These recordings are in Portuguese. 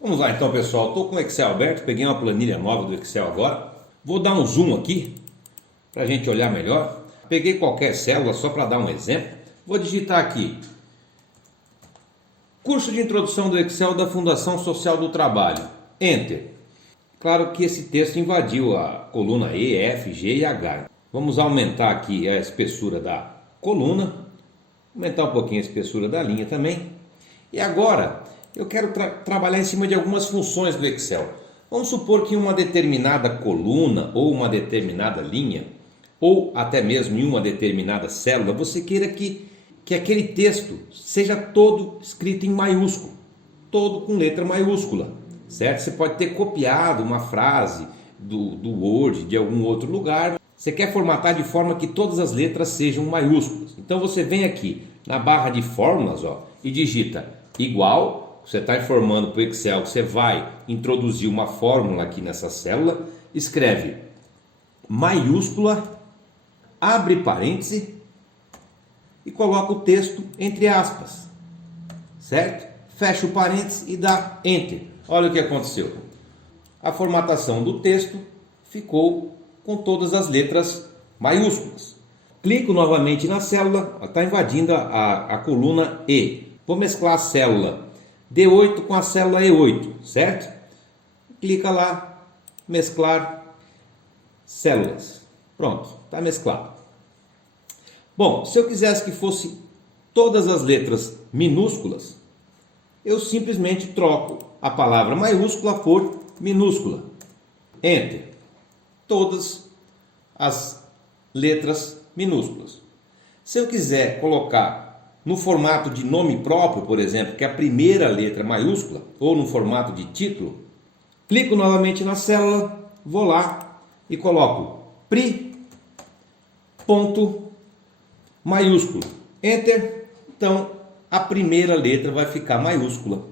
Vamos lá então, pessoal. Estou com o Excel aberto, peguei uma planilha nova do Excel agora. Vou dar um zoom aqui para a gente olhar melhor. Peguei qualquer célula só para dar um exemplo. Vou digitar aqui: curso de introdução do Excel da Fundação Social do Trabalho. Enter. Claro que esse texto invadiu a coluna E, F, G e H. Vamos aumentar aqui a espessura da coluna, aumentar um pouquinho a espessura da linha também. E agora eu quero trabalhar em cima de algumas funções do Excel. Vamos supor que em uma determinada coluna ou uma determinada linha, ou até mesmo em uma determinada célula, você queira que aquele texto seja todo escrito em maiúsculo, todo com letra maiúscula, certo? Você pode ter copiado uma frase do Word, de algum outro lugar. Você quer formatar de forma que todas as letras sejam maiúsculas. Então você vem aqui na barra de fórmulas, e digita igual. Você está informando para o Excel que você vai introduzir uma fórmula aqui nessa célula. Escreve maiúscula, abre parêntese e coloca o texto entre aspas, certo? Fecha o parênteses e dá Enter. Olha o que aconteceu. A formatação do texto ficou com todas as letras maiúsculas. Clico novamente na célula, está invadindo a coluna E. Vou mesclar a célula D8 com a célula E8, certo? Clica lá, mesclar células. Pronto, está mesclado. Bom, se eu quisesse que fosse todas as letras minúsculas, eu simplesmente troco a palavra maiúscula por minúscula. Enter. Todas as letras minúsculas. Se eu quiser colocar no formato de nome próprio, por exemplo, que é a primeira letra maiúscula, ou no formato de título, clico novamente na célula, vou lá e coloco PRI ponto maiúsculo. Enter. Então a primeira letra vai ficar maiúscula.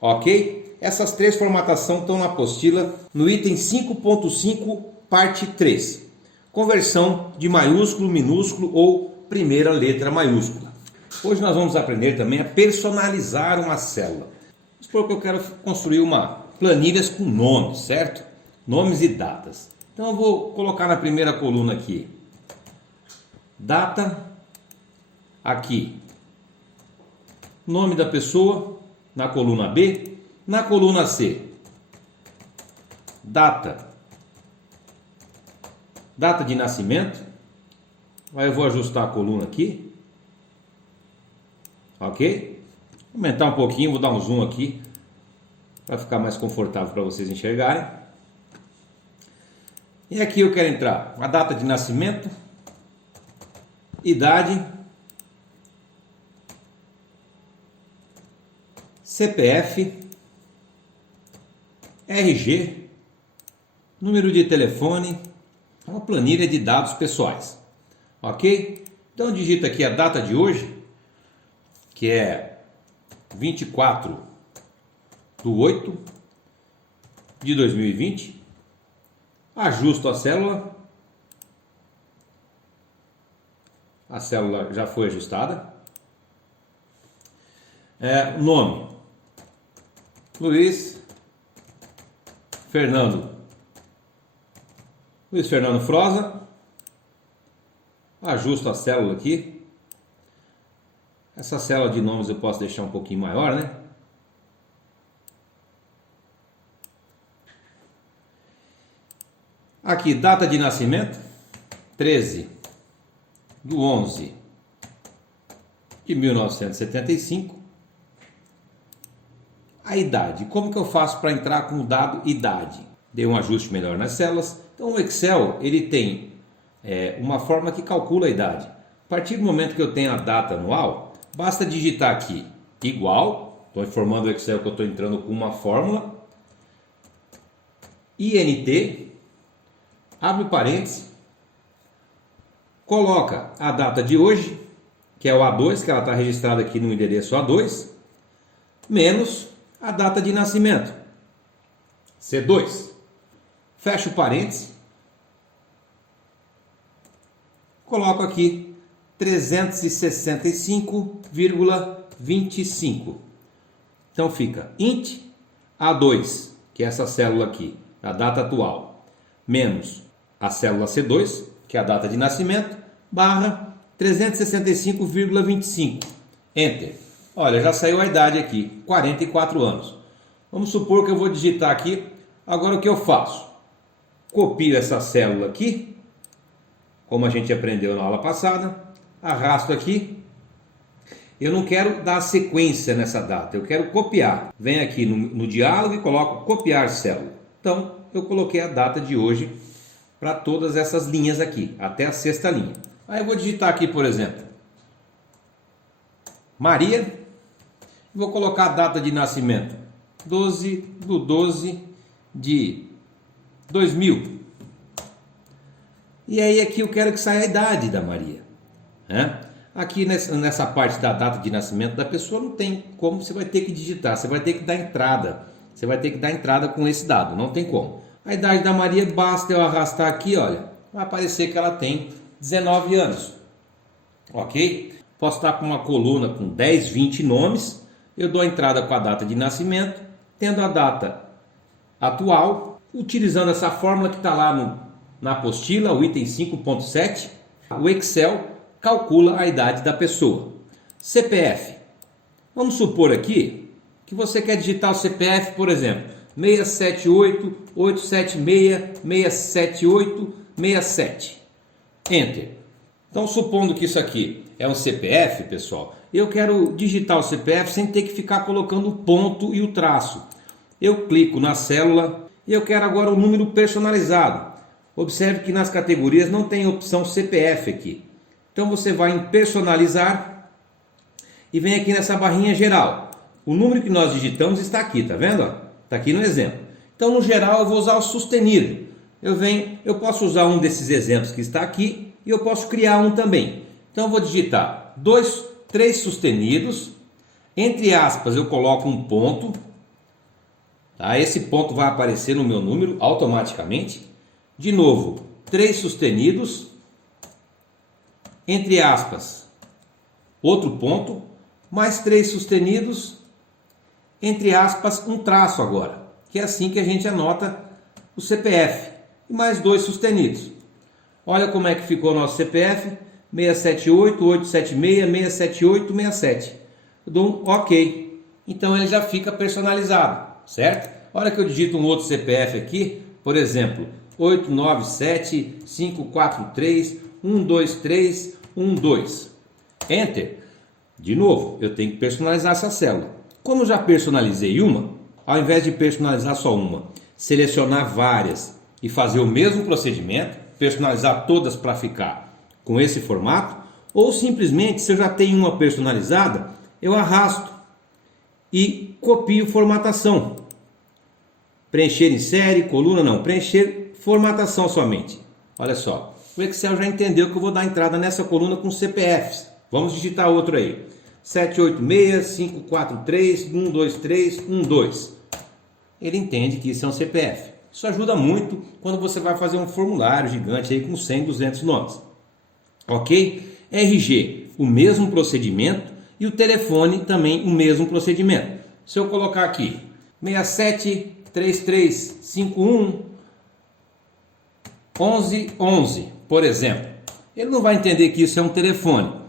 Ok? Essas três formatações estão na apostila no item 5.5, parte 3. Conversão de maiúsculo, minúsculo ou primeira letra maiúscula. Hoje nós vamos aprender também a personalizar uma célula. Vamos supor que eu quero construir planilhas com nomes, certo? Nomes e datas. Então eu vou colocar na primeira coluna aqui data, aqui nome da pessoa, na coluna B, na coluna C data de nascimento. Aí eu vou ajustar a coluna aqui, ok? Aumentar um pouquinho, vou dar um zoom aqui para ficar mais confortável para vocês enxergarem. E aqui eu quero entrar a data de nascimento, idade, CPF, RG, número de telefone, uma planilha de dados pessoais, ok? Então digita aqui a data de hoje, que é 24/8/2020, ajusto a célula já foi ajustada, nome, Luiz Fernando Froza, ajusto a célula aqui. Essa célula de nomes eu posso deixar um pouquinho maior, né? Aqui, data de nascimento, 13/11/1975. A idade, como que eu faço para entrar com o dado idade? Dei um ajuste melhor nas células. Então o Excel, ele tem uma forma que calcula a idade. A partir do momento que eu tenho a data anual, basta digitar aqui igual, estou informando o Excel que eu estou entrando com uma fórmula, INT, abre parênteses, coloca a data de hoje, que é o A2, que ela está registrada aqui no endereço A2, menos a data de nascimento, C2. Fecha o parênteses, coloco aqui 365,25. Então fica int A2, que é essa célula aqui, a data atual, menos a célula C2, que é a data de nascimento, barra 365,25. Enter. Olha, já saiu a idade aqui, 44 anos. Vamos supor que eu vou digitar aqui. Agora o que eu faço? Copio essa célula aqui, como a gente aprendeu na aula passada, arrasto aqui. Eu não quero dar sequência nessa data, eu quero copiar. Venho aqui no diálogo e coloco copiar célula. Então, eu coloquei a data de hoje para todas essas linhas aqui, até a sexta linha. Aí eu vou digitar aqui, por exemplo, Maria, vou colocar a data de nascimento, 12/12/2000. E aí aqui eu quero que saia a idade da Maria, né? Aqui nessa parte da data de nascimento da pessoa não tem como, você vai ter que digitar, você vai ter que dar entrada. Você vai ter que dar entrada com esse dado, não tem como. A idade da Maria, basta eu arrastar aqui, olha, vai aparecer que ela tem 19 anos. Ok? Posso estar com uma coluna com 10, 20 nomes. Eu dou a entrada com a data de nascimento, tendo a data atual, utilizando essa fórmula que está lá na apostila, o item 5.7. O Excel calcula a idade da pessoa. CPF. Vamos supor aqui que você quer digitar o CPF, por exemplo, 678-876-678-67. Enter. Então, supondo que isso aqui é um CPF, pessoal, eu quero digitar o CPF sem ter que ficar colocando o ponto e o traço. Eu clico na célula e eu quero agora o número personalizado. Observe que nas categorias não tem opção CPF aqui. Então você vai em personalizar e vem aqui nessa barrinha geral. O número que nós digitamos está aqui, tá vendo? Está aqui no exemplo. Então no geral eu vou usar o sustenido. Eu posso usar um desses exemplos que está aqui e eu posso criar um também. Então eu vou digitar 3 sustenidos, entre aspas eu coloco um ponto, tá? Esse ponto vai aparecer no meu número automaticamente. De novo, 3 sustenidos, entre aspas, outro ponto, mais 3 sustenidos, entre aspas, um traço agora, que é assim que a gente anota o CPF, e mais 2 sustenidos. Olha como é que ficou o nosso CPF, 678-876-678-67. Eu dou um OK, então ele já fica personalizado, certo? Olha que eu digito um outro CPF aqui, por exemplo, 897-543-123-12. Enter. De novo, eu tenho que personalizar essa célula. Como eu já personalizei uma, ao invés de personalizar só uma, selecionar várias e fazer o mesmo procedimento, personalizar todas para ficar com esse formato, ou simplesmente, se eu já tenho uma personalizada, eu arrasto e copio formatação. Preencher em série, coluna não, preencher formatação somente. Olha só, o Excel já entendeu que eu vou dar entrada nessa coluna com CPFs. Vamos digitar outro aí. 786-543-123-12. Ele entende que isso é um CPF. Isso ajuda muito quando você vai fazer um formulário gigante aí com 100, 200 nomes. Ok? RG, o mesmo procedimento, e o telefone também o mesmo procedimento. Se eu colocar aqui 67-3351-1111, por exemplo, ele não vai entender que isso é um telefone.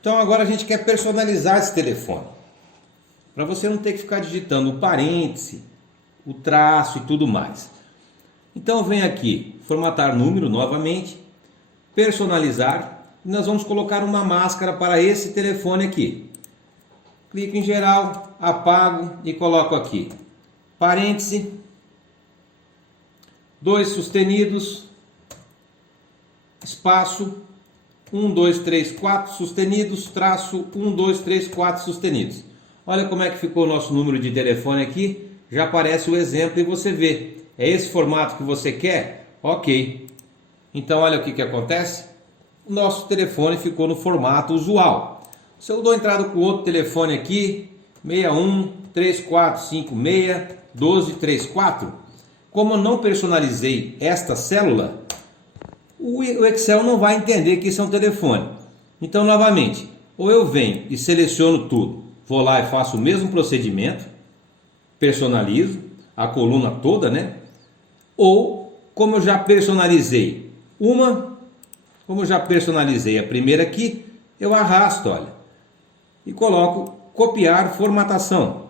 Então agora a gente quer personalizar esse telefone, para você não ter que ficar digitando o parêntese, o traço e tudo mais. Então vem aqui, formatar número novamente, personalizar, e nós vamos colocar uma máscara para esse telefone aqui. Clico em geral, apago e coloco aqui, parêntese, 2 sustenidos, espaço, 1, 2, 3, 4 sustenidos, traço, 1, 2, 3, 4 sustenidos. Olha como é que ficou o nosso número de telefone aqui, já aparece o exemplo e você vê. É esse formato que você quer? Ok. Então olha o que acontece. O nosso telefone ficou no formato usual. Se eu dou entrada com outro telefone aqui, 61-3456-1234, como eu não personalizei esta célula, o Excel não vai entender que isso é um telefone. Então, novamente, ou eu venho e seleciono tudo, vou lá e faço o mesmo procedimento, personalizo, a coluna toda, né? Ou, como eu já personalizei a primeira aqui, eu arrasto, olha, e coloco copiar formatação.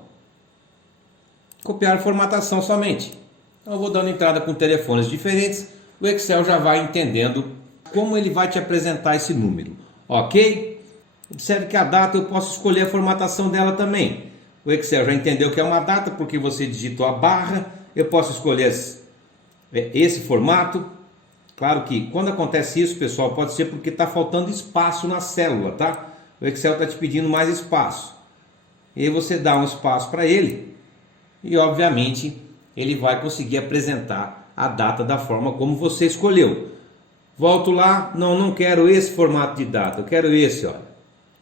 Copiar formatação somente. Então eu vou dando entrada com telefones diferentes, o Excel já vai entendendo como ele vai te apresentar esse número, ok? Observe que a data eu posso escolher a formatação dela também. O Excel já entendeu que é uma data porque você digitou a barra. Eu posso escolher esse formato. Claro que quando acontece isso, pessoal, pode ser porque está faltando espaço na célula, tá? O Excel está te pedindo mais espaço. E aí você dá um espaço para ele e, obviamente, ele vai conseguir apresentar a data da forma como você escolheu. Volto lá, não quero esse formato de data, eu quero esse, olha.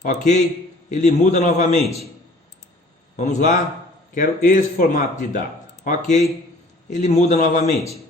Ok? Ele muda novamente. Vamos lá, quero esse formato de data. Ok? Ele muda novamente.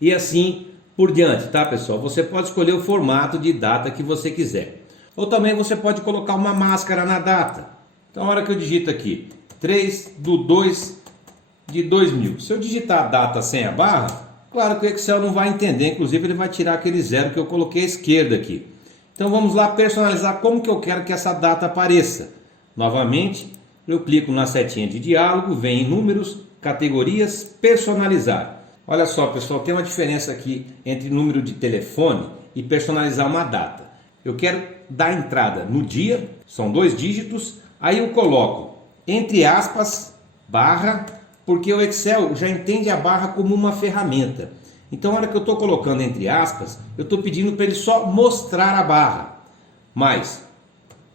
E assim por diante, tá, pessoal? Você pode escolher o formato de data que você quiser. Ou também você pode colocar uma máscara na data. Então, na hora que eu digito aqui, 3/2/2000. Se eu digitar a data sem a barra, claro que o Excel não vai entender. Inclusive, ele vai tirar aquele zero que eu coloquei à esquerda aqui. Então, vamos lá personalizar como que eu quero que essa data apareça. Novamente, eu clico na setinha de diálogo, vem em números, categorias, personalizar. Olha só, pessoal, tem uma diferença aqui entre número de telefone e personalizar uma data. Eu quero dar entrada no dia, são 2 dígitos, aí eu coloco entre aspas, barra, porque o Excel já entende a barra como uma ferramenta. Então, na hora que eu estou colocando entre aspas, eu estou pedindo para ele só mostrar a barra. Mais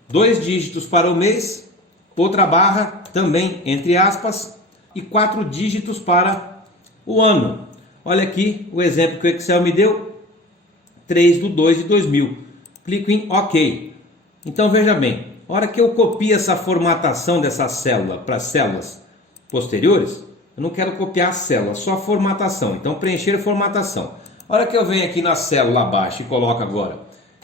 2 dígitos para o mês, outra barra também entre aspas e 4 dígitos para o ano. Olha aqui o exemplo que o Excel me deu, 3/2/2000. Clico em OK. Então veja bem, a hora que eu copio essa formatação dessa célula para células posteriores, eu não quero copiar a célula, só a formatação. Então preencher formatação. A hora que eu venho aqui na célula abaixo e coloco agora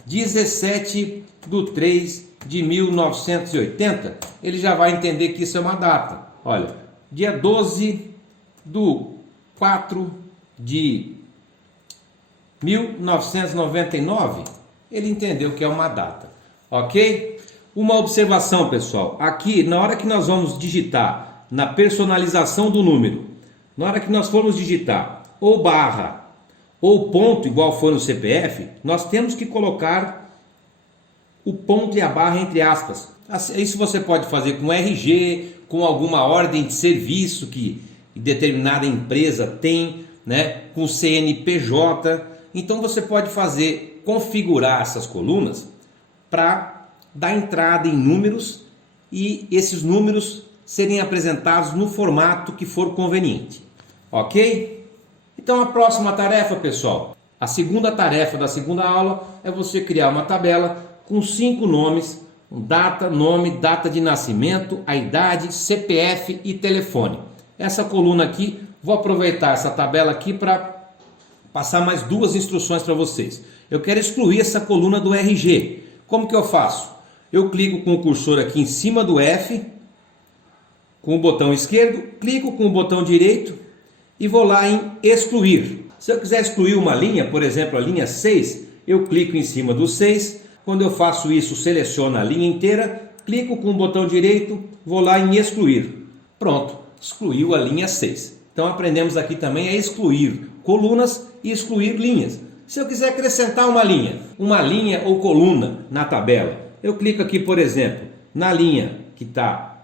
17/3/1980, ele já vai entender que isso é uma data. Olha, dia 12/4/1999, ele entendeu que é uma data, ok? Uma observação, pessoal, aqui na hora que nós vamos digitar na personalização do número, na hora que nós formos digitar ou barra ou ponto, igual foi no CPF, nós temos que colocar o ponto e a barra entre aspas. Isso você pode fazer com RG, com alguma ordem de serviço que determinada empresa tem, né, com CNPJ. Então você pode fazer, configurar essas colunas para dar entrada em números e esses números serem apresentados no formato que for conveniente, ok? Então a próxima tarefa, pessoal, a segunda tarefa da segunda aula é você criar uma tabela com 5 nomes, data, nome, data de nascimento, a idade, CPF e telefone. Essa coluna aqui, vou aproveitar essa tabela aqui para passar mais 2 instruções para vocês. Eu quero excluir essa coluna do RG. Como que eu faço? Eu clico com o cursor aqui em cima do F, com o botão esquerdo, clico com o botão direito e vou lá em excluir. Se eu quiser excluir uma linha, por exemplo, a linha 6, eu clico em cima do 6. Quando eu faço isso, seleciono a linha inteira, clico com o botão direito, vou lá em excluir. Pronto, excluiu a linha 6. Então aprendemos aqui também a excluir colunas e excluir linhas. Se eu quiser acrescentar uma linha ou coluna na tabela, eu clico aqui, por exemplo, na linha que está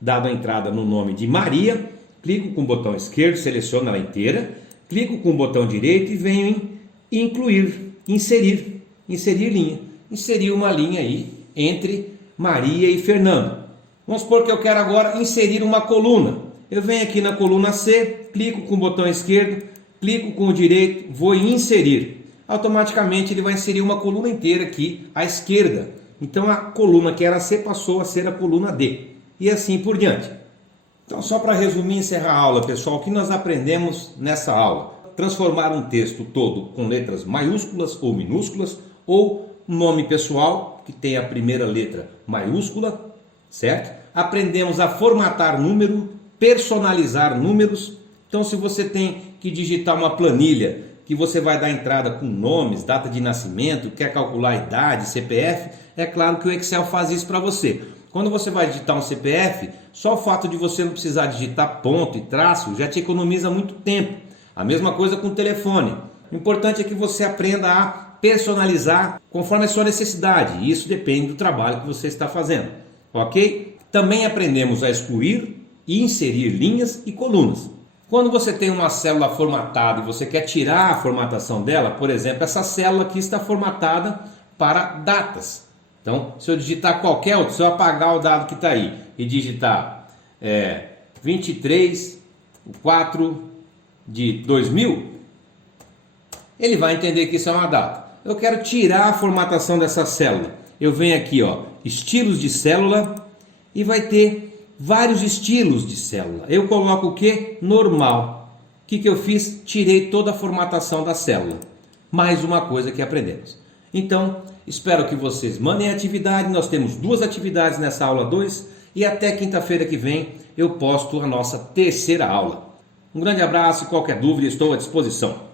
dada a entrada no nome de Maria, clico com o botão esquerdo, seleciono ela inteira, clico com o botão direito e venho em incluir, inserir linha. Inserir uma linha aí entre Maria e Fernando. Vamos supor que eu quero agora inserir uma coluna. Eu venho aqui na coluna C, clico com o botão esquerdo, clico com o direito, vou em inserir. Automaticamente ele vai inserir uma coluna inteira aqui à esquerda. Então a coluna que era C passou a ser a coluna D. E assim por diante. Então, só para resumir e encerrar a aula, pessoal, o que nós aprendemos nessa aula? Transformar um texto todo com letras maiúsculas ou minúsculas, ou nome pessoal, que tem a primeira letra maiúscula, certo? Aprendemos a formatar número, personalizar números. Então, se você tem que digitar uma planilha que você vai dar entrada com nomes, data de nascimento, quer calcular a idade, CPF, é claro que o Excel faz isso para você. Quando você vai digitar um CPF, só o fato de você não precisar digitar ponto e traço já te economiza muito tempo. A mesma coisa com o telefone. O importante é que você aprenda a personalizar conforme a sua necessidade. E isso depende do trabalho que você está fazendo. Ok? Também aprendemos a excluir e inserir linhas e colunas. Quando você tem uma célula formatada e você quer tirar a formatação dela, por exemplo, essa célula aqui está formatada para datas. Então, se eu digitar qualquer outro, se eu apagar o dado que está aí e digitar 23/4/2000, ele vai entender que isso é uma data. Eu quero tirar a formatação dessa célula. Eu venho aqui, estilos de célula, e vai ter vários estilos de célula. Eu coloco o que? Normal. O que eu fiz? Tirei toda a formatação da célula. Mais uma coisa que aprendemos. Então, espero que vocês mandem a atividade. Nós temos 2 atividades nessa aula 2 e até quinta-feira que vem eu posto a nossa terceira aula. Um grande abraço e qualquer dúvida estou à disposição.